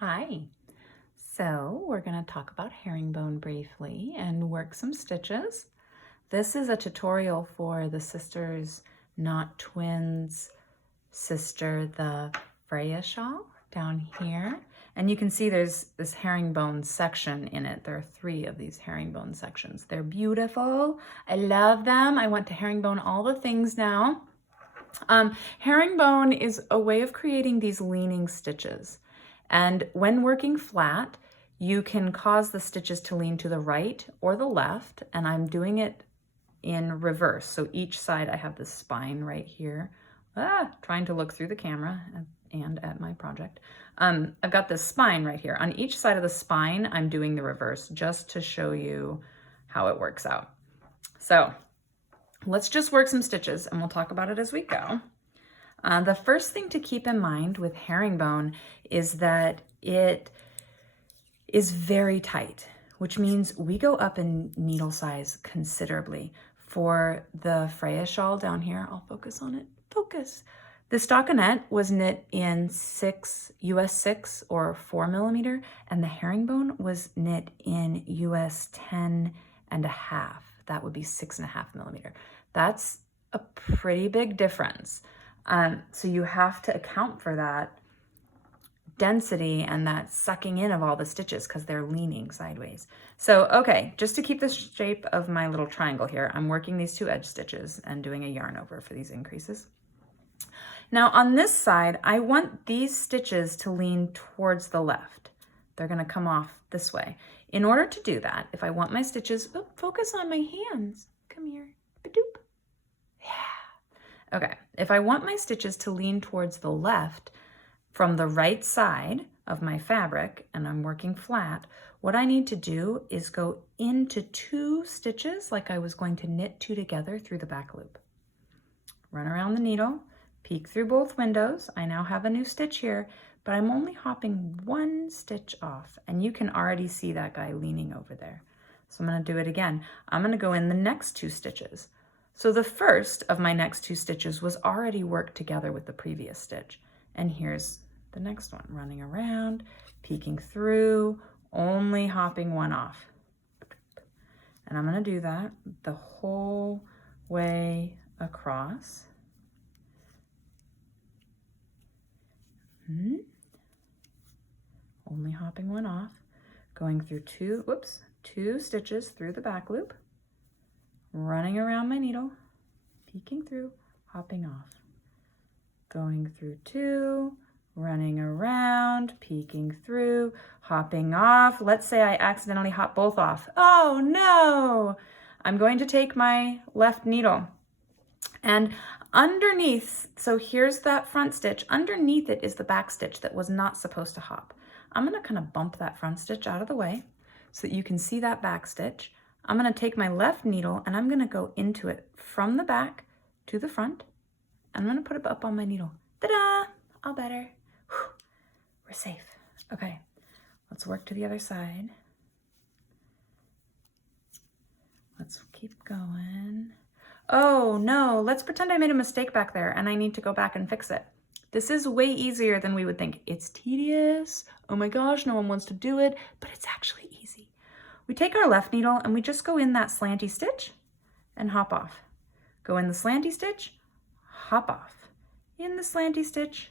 Hi. So we're going to talk about herringbone briefly and work some stitches. This is a tutorial for the sisters, not twins, sister, the Freia shawl down here. And you can see there's this herringbone section in it. There are 3 of these herringbone sections. They're beautiful. I love them. I want to herringbone all the things now. Herringbone is a way of creating these leaning stitches. And when working flat, you can cause the stitches to lean to the right or the left, and I'm doing it in reverse. So each side I have this spine right here. Trying to look through the camera and at my project. I've got this spine right here. On each side of the spine, I'm doing the reverse just to show you how it works out. So let's just work some stitches and we'll talk about it as we go. The first thing to keep in mind with herringbone is that it is very tight, which means we go up in needle size considerably. For the Freia shawl down here, I'll focus on it. Focus. The stockinette was knit in US 6 or 4mm, and the herringbone was knit in US 10.5. That would be 6.5mm. That's a pretty big difference. So you have to account for that density and that sucking in of all the stitches because they're leaning sideways. So, okay, just to keep the shape of my little triangle here, I'm working these 2 edge stitches and doing a yarn over for these increases. Now on this side, I want these stitches to lean towards the left. They're gonna come off this way. In order to do that, if I want my stitches, focus on my hands. Come here, ba-doop. Okay, if I want my stitches to lean towards the left from the right side of my fabric, and I'm working flat, what I need to do is go into 2 stitches like I was going to knit 2 together through the back loop. Run around the needle, peek through both windows. I now have a new stitch here, but I'm only hopping 1 stitch off, and you can already see that guy leaning over there. So I'm gonna do it again. I'm gonna go in the next 2 stitches. So the first of my next 2 stitches was already worked together with the previous stitch. And here's the next one, running around, peeking through, only hopping 1 off. And I'm gonna do that the whole way across. Only hopping 1 off, going through 2 stitches through the back loop, running around my needle, peeking through, hopping off, going through 2, running around, peeking through, hopping off. Let's say I accidentally hop both off. Oh no! I'm going to take my left needle and underneath, so here's that front stitch, underneath it is the back stitch that was not supposed to hop. I'm gonna kind of bump that front stitch out of the way so that you can see that back stitch. I'm gonna take my left needle and I'm gonna go into it from the back to the front. And I'm gonna put it up on my needle. Ta-da! All better. Whew. We're safe. Okay, let's work to the other side. Let's keep going. Oh no, let's pretend I made a mistake back there and I need to go back and fix it. This is way easier than we would think. It's tedious. Oh my gosh, no one wants to do it, but it's actually easy. We take our left needle and we just go in that slanty stitch and hop off. Go in the slanty stitch, hop off. In the slanty stitch,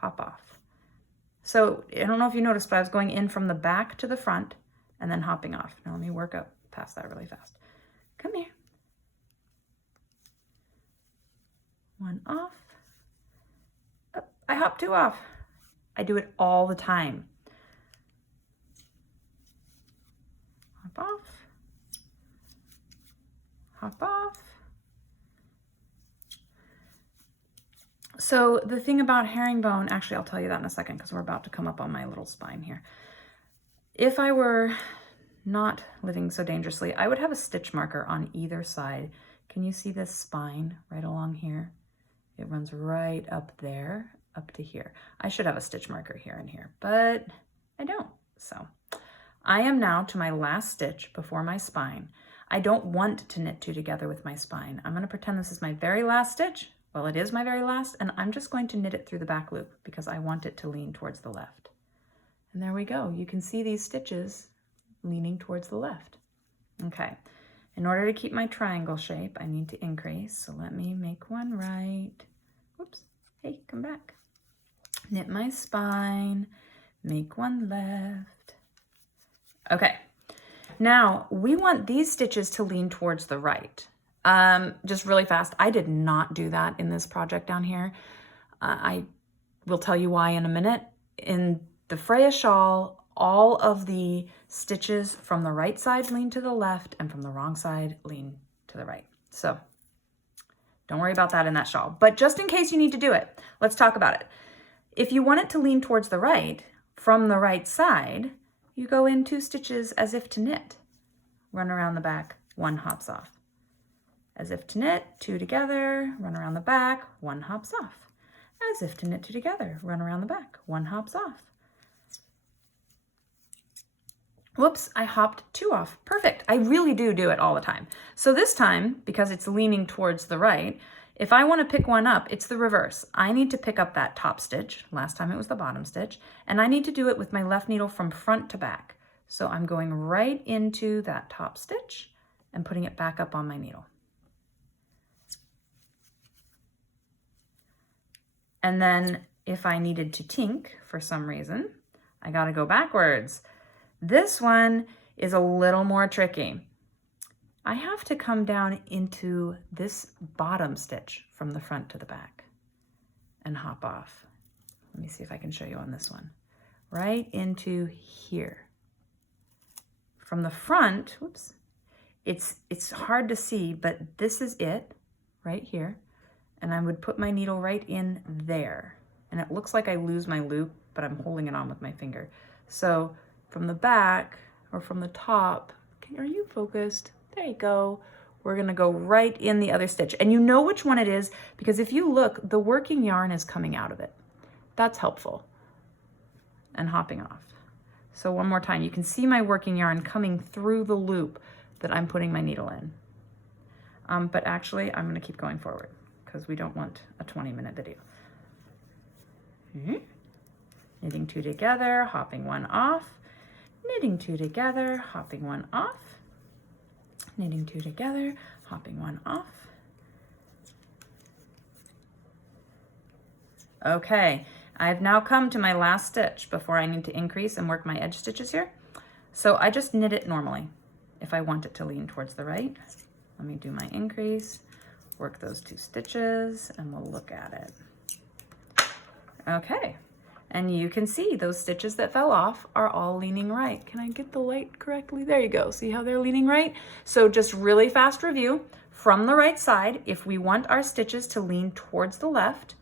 hop off. So I don't know if you noticed, but I was going in from the back to the front and then hopping off. Now let me work up past that really fast. Come here. 1 off. Oh, I hop 2 off. I do it all the time. Hop off. Hop off. So the thing about herringbone, actually I'll tell you that in a second because we're about to come up on my little spine here. If I were not living so dangerously, I would have a stitch marker on either side. Can you see this spine right along here? It runs right up there, up to here. I should have a stitch marker here and here, but I don't. So I am now to my last stitch before my spine. I don't want to knit 2 together with my spine. I'm gonna pretend this is my very last stitch. Well, it is my very last, and I'm just going to knit it through the back loop because I want it to lean towards the left. And there we go. You can see these stitches leaning towards the left. Okay, in order to keep my triangle shape, I need to increase. So let me make one right. Whoops, hey, come back. Knit my spine, make one left. Okay, now we want these stitches to lean towards the right. Just really fast, I did not do that in this project down here. I will tell you why in a minute. In the Freia shawl, all of the stitches from the right side lean to the left and from the wrong side lean to the right. So don't worry about that in that shawl. But just in case you need to do it, let's talk about it. If you want it to lean towards the right, from the right side, you go in 2 stitches as if to knit. Run around the back, 1 hops off. As if to knit, 2 together, run around the back, 1 hops off. As if to knit 2 together, run around the back, 1 hops off. Whoops, I hopped 2 off. Perfect. I really do it all the time. So this time, because it's leaning towards the right, if I want to pick one up, it's the reverse. I need to pick up that top stitch. Last time it was the bottom stitch. And I need to do it with my left needle from front to back. So I'm going right into that top stitch and putting it back up on my needle. And then if I needed to tink for some reason, I got to go backwards. This one is a little more tricky. I have to come down into this bottom stitch from the front to the back and hop off. Let me see if I can show you on this one. Right into here. From the front, whoops, it's hard to see, but this is it right here. And I would put my needle right in there. And it looks like I lose my loop, but I'm holding it on with my finger. So from the back or from the top, are you focused? There you go. We're gonna go right in the other stitch. And you know which one it is because if you look, the working yarn is coming out of it. That's helpful. And hopping off. So one more time, you can see my working yarn coming through the loop that I'm putting my needle in. But actually, I'm gonna keep going forward because we don't want a 20-minute video. Knitting 2 together, hopping 1 off, knitting 2 together, hopping 1 off, knitting 2 together, hopping 1 off. Okay, I've now come to my last stitch before I need to increase and work my edge stitches here. So I just knit it normally if I want it to lean towards the right. Let me do my increase, work those 2 stitches, and we'll look at it. Okay, and you can see those stitches that fell off are all leaning right. Can I get the light correctly? There you go. See how they're leaning right? So just really fast review. From the right side, if we want our stitches to lean towards the left,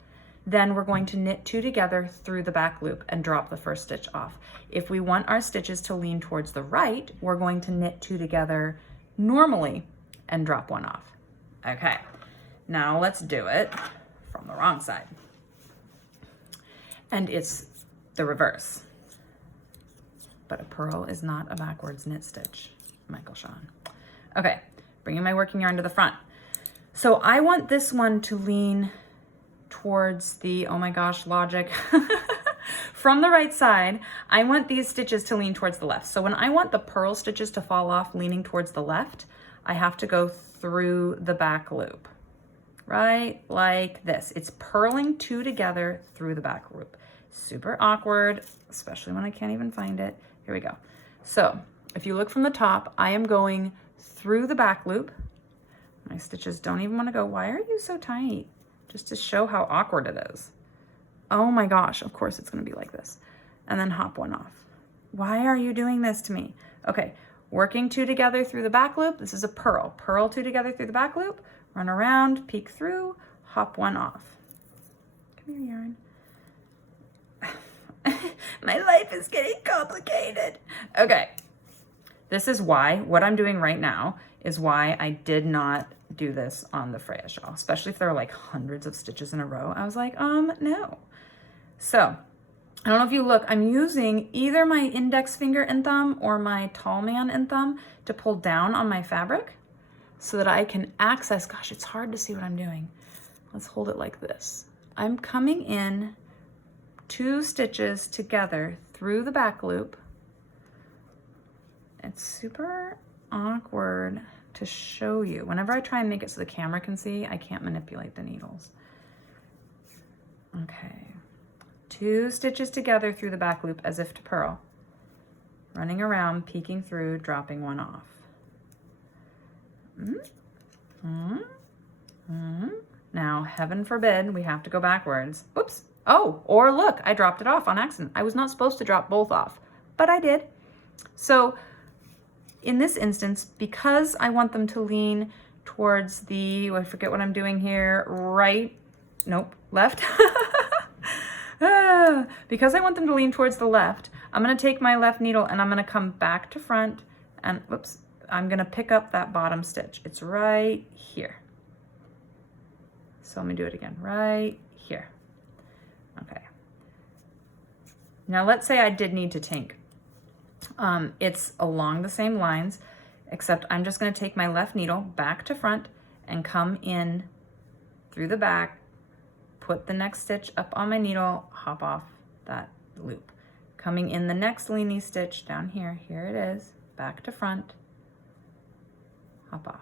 then we're going to knit 2 together through the back loop and drop the first stitch off. If we want our stitches to lean towards the right, we're going to knit 2 together normally and drop 1 off. Okay, now let's do it from the wrong side. And it's the reverse. But a purl is not a backwards knit stitch, Michael Shawn. Okay, bringing my working yarn to the front. So I want this one to lean towards the, oh my gosh, logic. From the right side, I want these stitches to lean towards the left. So when I want the purl stitches to fall off leaning towards the left, I have to go through the back loop, right? Like this. It's purling 2 together through the back loop. Super awkward, especially when I can't even find it. Here we go. So if you look from the top, I am going through the back loop. My stitches don't even want to go. Why are you so tight? Just to show how awkward it is. Oh my gosh, of course it's going to be like this. And then hop 1 off. Why are you doing this to me? Okay, working 2 together through the back loop. This is a purl. Purl 2 together through the back loop, run around, peek through, hop 1 off. Come here, yarn. My life is getting complicated. Okay, this is why, what I'm doing right now is why I did not do this on the Freia shawl, especially if there are like hundreds of stitches in a row. I was like, no. So I don't know if you look, I'm using either my index finger and thumb or my tall man and thumb to pull down on my fabric so that I can access, gosh, it's hard to see what I'm doing. Let's hold it like this. I'm coming in 2 stitches together through the back loop. It's super awkward to show you. Whenever I try and make it so the camera can see, I can't manipulate the needles. Okay, 2 stitches together through the back loop as if to purl. Running around, peeking through, dropping one off. Now, heaven forbid, we have to go backwards. Whoops. Oh, or look, I dropped it off on accident. I was not supposed to drop both off, but I did. So in this instance, because I want them to lean towards the, I forget what I'm doing here, right, nope, left. Because I want them to lean towards the left, I'm gonna take my left needle and I'm gonna come back to front and, whoops, I'm gonna pick up that bottom stitch. It's right here. So let me do it again, right here. Okay. Now let's say I did need to tink. It's along the same lines, except I'm just gonna take my left needle back to front and come in through the back, put the next stitch up on my needle, hop off that loop. Coming in the next leaning stitch down here, here it is, back to front, hop off.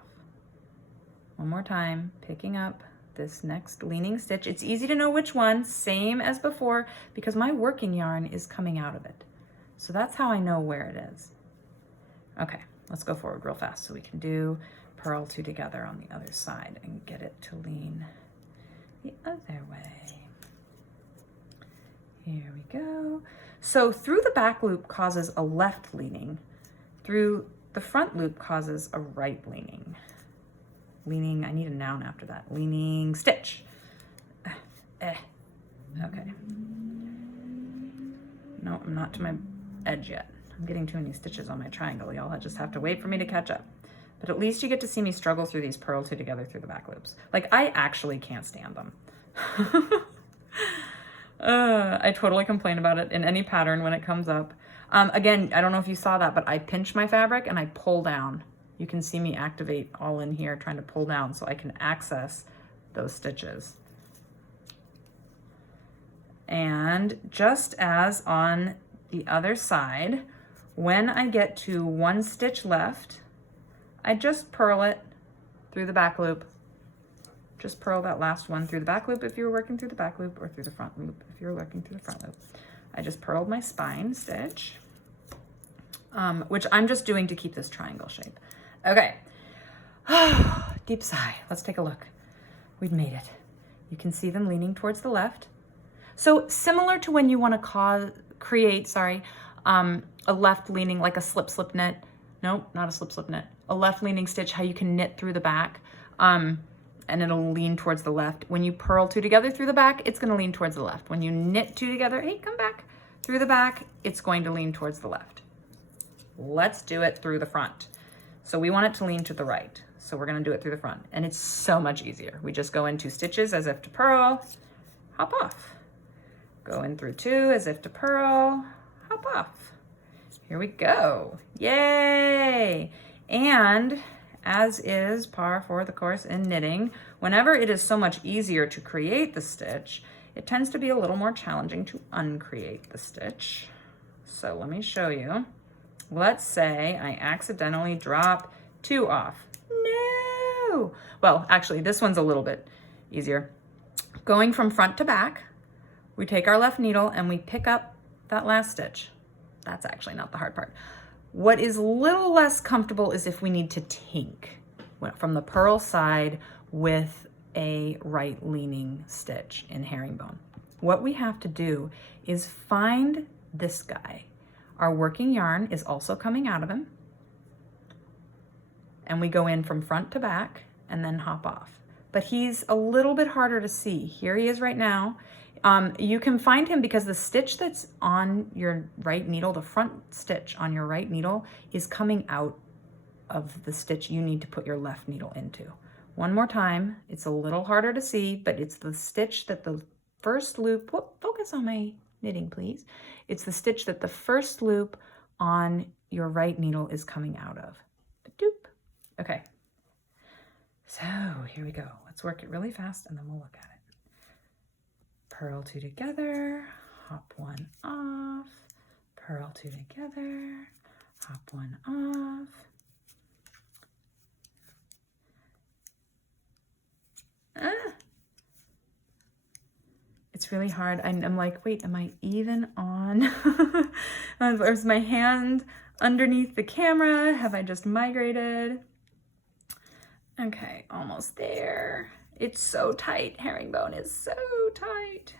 One more time, picking up this next leaning stitch. It's easy to know which one, same as before, because my working yarn is coming out of it. So that's how I know where it is. Okay, let's go forward real fast so we can do purl 2 together on the other side and get it to lean the other way. Here we go. So through the back loop causes a left leaning. Through the front loop causes a right leaning. Leaning, I need a noun after that. Leaning stitch. Okay. No, I'm not to my edge yet. I'm getting too many stitches on my triangle. Y'all just have to wait for me to catch up. But at least you get to see me struggle through these purl 2 together through the back loops. Like, I actually can't stand them. I totally complain about it in any pattern when it comes up. Again, I don't know if you saw that, but I pinch my fabric and I pull down. You can see me activate all in here trying to pull down so I can access those stitches. And just as on the other side, when I get to 1 stitch left, I just purl it through the back loop. Just purl that last one through the back loop if you were working through the back loop, or through the front loop if you were working through the front loop. I just purled my spine stitch, which I'm just doing to keep this triangle shape. Okay, deep sigh. Let's take a look. We've made it. You can see them leaning towards the left. So similar to when you want to create a left leaning, like a slip knit. Nope, not a slip knit. A left leaning stitch, how you can knit through the back, and it'll lean towards the left. When you purl 2 together through the back, it's going to lean towards the left. When you knit 2 together, hey, come back, through the back, it's going to lean towards the left. Let's do it through the front. So we want it to lean to the right. So we're going to do it through the front, and it's so much easier. We just go in 2 stitches as if to purl, hop off. Go in through 2 as if to purl, hop off. Here we go. Yay! And as is par for the course in knitting, whenever it is so much easier to create the stitch, it tends to be a little more challenging to uncreate the stitch. So let me show you. Let's say I accidentally drop 2 off. No! Well, actually, this one's a little bit easier. Going from front to back, we take our left needle and we pick up that last stitch. That's actually not the hard part. What is a little less comfortable is if we need to tink from the purl side with a right leaning stitch in herringbone. What we have to do is find this guy. Our working yarn is also coming out of him. And we go in from front to back and then hop off. But he's a little bit harder to see. Here he is right now. You can find him because the stitch that's on your right needle, the front stitch on your right needle, is coming out of the stitch you need to put your left needle into. One more time, it's a little harder to see, but it's the stitch that the first loop, focus on my knitting please. It's the stitch that the first loop on your right needle is coming out of. Doop. Okay, so here we go. Let's work it really fast and then we'll look at it. Purl 2 together, hop one off, purl two together, hop one off. It's really hard. I'm like, wait, am I even on? Is my hand underneath the camera? Have I just migrated? Okay, almost there. It's so tight. Herringbone is so tight.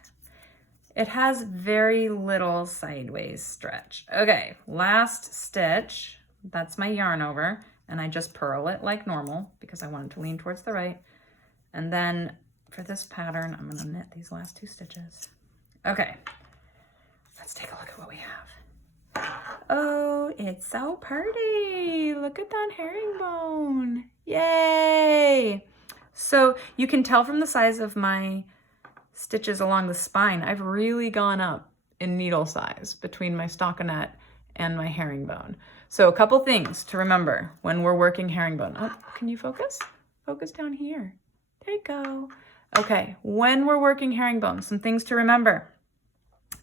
It has very little sideways stretch. Okay, last stitch. That's my yarn over, and I just purl it like normal because I want it to lean towards the right. And then for this pattern, I'm gonna knit these last two stitches. Okay, let's take a look at what we have. Oh, it's so pretty. Look at that herringbone. Yay! So you can tell from the size of my stitches along the spine, I've really gone up in needle size between my stockinette and my herringbone. So a couple things to remember when we're working herringbone. Oh, can you focus? Focus down here. There you go. Okay, when we're working herringbone, some things to remember.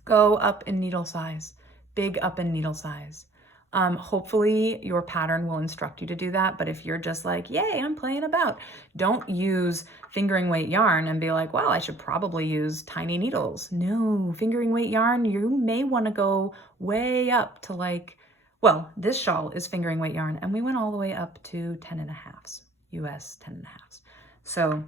Go up in needle size, big up in needle size. Hopefully your pattern will instruct you to do that, but if you're just like, yay, I'm playing about, don't use fingering weight yarn and be like, well, I should probably use tiny needles. No, fingering weight yarn, you may want to go way up to like, well, this shawl is fingering weight yarn, and we went all the way up to 10.5s, US 10.5s. So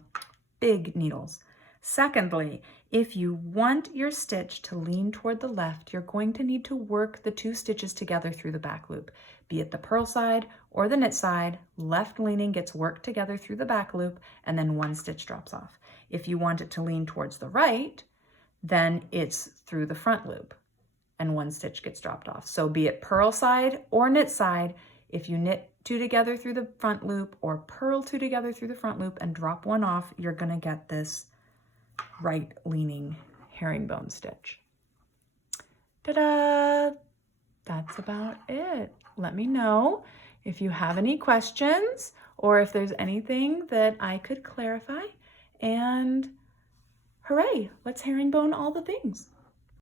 big needles. Secondly, if you want your stitch to lean toward the left, you're going to need to work the two stitches together through the back loop, be it the purl side or the knit side. Left leaning gets worked together through the back loop, and then one stitch drops off. If you want it to lean towards the right, then it's through the front loop and one stitch gets dropped off. So be it purl side or knit side, if you knit two together through the front loop or purl two together through the front loop and drop one off, you're gonna get this right leaning herringbone stitch. Ta-da! That's about it. Let me know if you have any questions or if there's anything that I could clarify. And hooray, let's herringbone all the things.